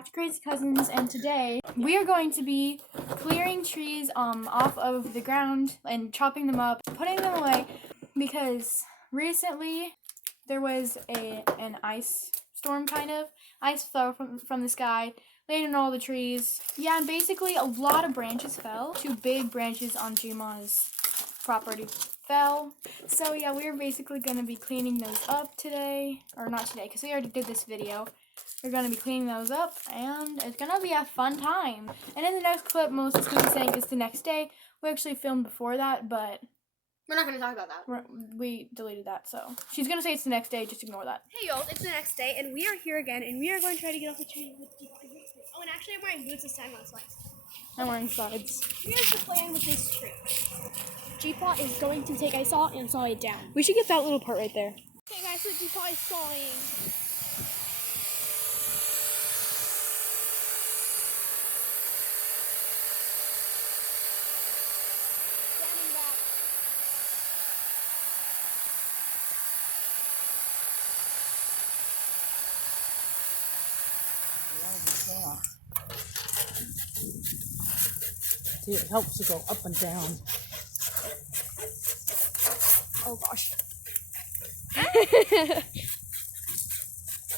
back to Crazy Cousins, and today we are going to be clearing trees off of the ground and chopping them up, putting them away, because recently there was an ice storm, kind of. Ice fell from the sky, landed on all the trees. Yeah, and basically a lot of branches fell. 2 big branches on Juma's property fell. So yeah, we're basically going to be cleaning those up today. Or not today, because we already did this video. We're going to be cleaning those up, and it's going to be a fun time. And in the next clip, Melissa's going to be saying it's the next day. We actually filmed before that, but we're not going to talk about that. We deleted that, so she's going to say it's the next day. Just ignore that. Hey, y'all, it's the next day, and we are here again, and we are going to try to get off the tree with the Oh, and actually I'm wearing boots this time, not slides. I'm wearing slides. Here's the plan with this tree. G-Paw is going to take a saw and saw it down. We should get that little part right there. Okay, guys, so G-Paw is sawing. Standing back. See, it helps to go up and down. Oh gosh.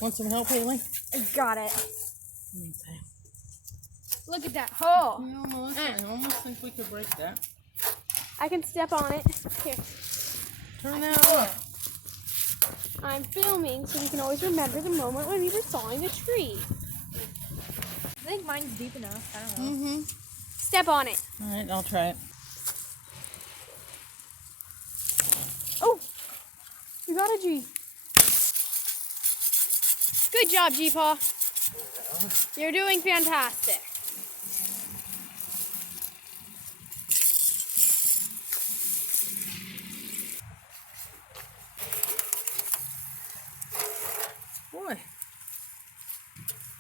Want some help, Haley? I got it. Okay. Look at that hole. I almost think we could break that. I can step on it. Here. Turn that up. I'm filming so we can always remember the moment when we were sawing a tree. I think mine's deep enough. I don't know. Step on it. All right, I'll try it. Oh, you got a G. Good job, G-Paw. You're doing fantastic. Boy,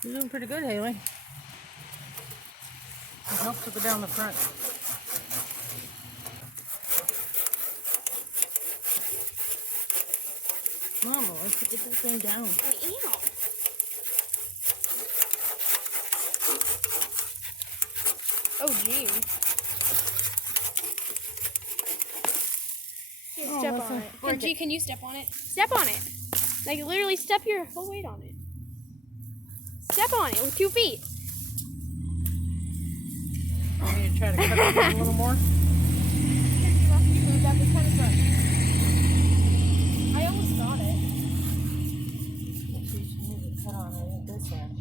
you're doing pretty good, Haley. It helps to go down the front. Mama, let's get that thing down. I am. Oh, gee. Here, step on it. G, can you step on it? Step on it. Like, literally step your whole weight on it. Step on it with 2 feet. I need to try to cut it a little more. I almost got it. Cut on it this end.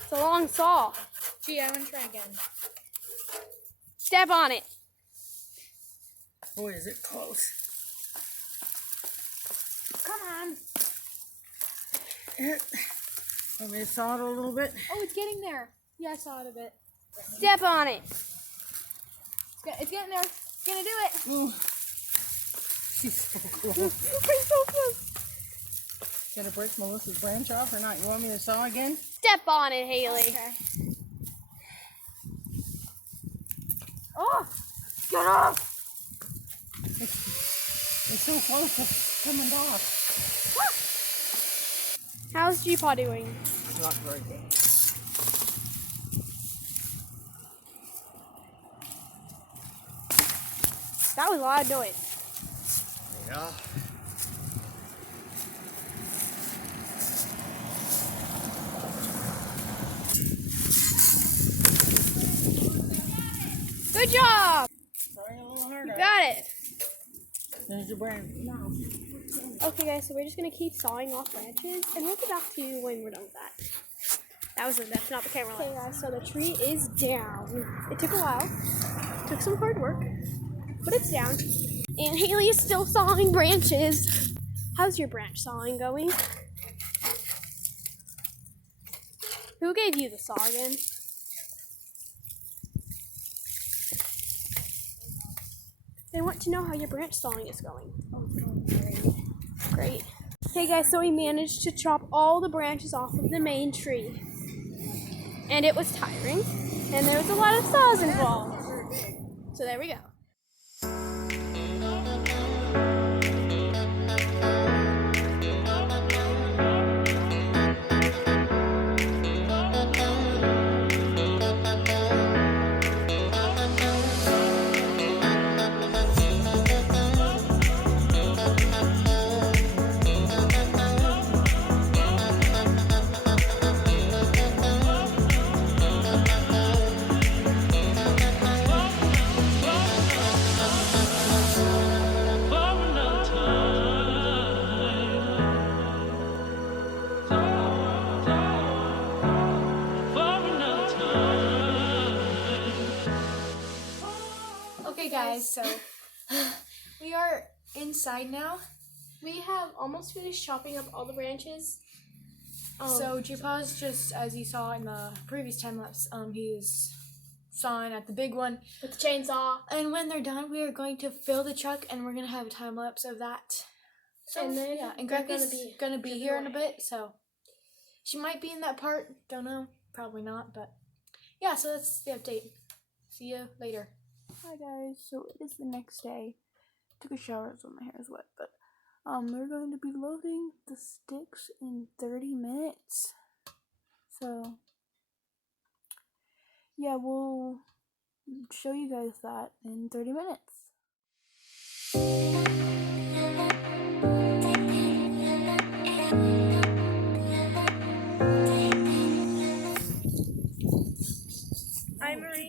It's a long saw. Gee, I want to try again. Step on it. Boy, is it close. Come on. Want me to saw it a little bit? Oh, it's getting there. Yeah, I saw it a bit. Step on it. It's getting there. It's gonna do it. Ooh. She's so close. We're so close. Gonna break Melissa's branch off or not? You want me to saw again? Step on it, Haley. Okay. Oh, get off. It's so close, it's coming off. How's G-Paw doing? Not very good. That was a lot of noise. Yeah. Good job. Try a little harder. You got it. There's your branch. No. Okay, guys, so we're just gonna keep sawing off branches, and we'll get back to you when we're done with that. That's not the camera. Okay, guys, so the tree is down. It took a while. It took some hard work, but it's down. And Haley is still sawing branches. How's your branch sawing going? Who gave you the saw again? They want to know how your branch sawing is going. Oh, it's going great. Hey guys, so we managed to chop all the branches off of the main tree. And it was tiring, and there was a lot of saws involved. So there we go. guys, so we are inside now. We have almost finished chopping up all the branches. So J-Paw's just, as you saw in the previous time lapse, he's sawing at the big one with the chainsaw. And when they're done, we are going to fill the truck, and we're gonna have a time lapse of that. So And then yeah, and they're Grandpa's gonna be here in a bit, so she might be in that part. Don't know, probably not, but yeah. So that's the update. See you later. Hi guys. So it is the next day. Took a shower, so my hair is wet, but we're going to be loading the sticks in 30 minutes. So yeah, we'll show you guys that in 30 minutes. I'm Marie.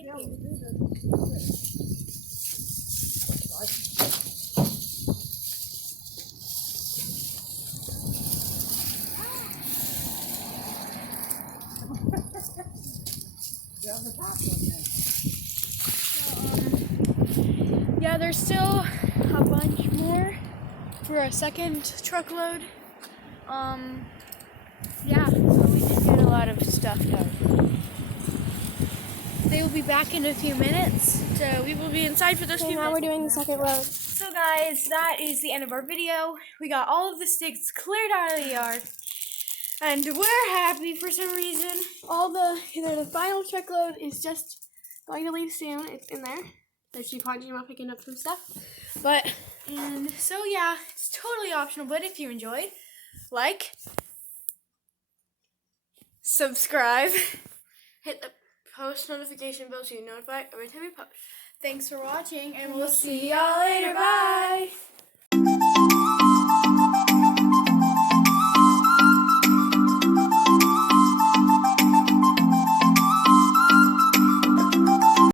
Yeah, there's still a bunch more for a second truckload. Yeah, so we did get a lot of stuff done. They will be back in a few minutes, so we will be inside for those few Now minutes. we're doing the second load. So guys, that is the end of our video. We got all of the sticks cleared out of the yard, and we're happy for some reason. The final truckload is just going to leave soon. It's in there. So she's probably about picking up some stuff. And so yeah, it's totally optional, but if you enjoyed, like, subscribe, hit the post notification bell so you're notified every time we post. Thanks for watching, and we'll see y'all later. Bye!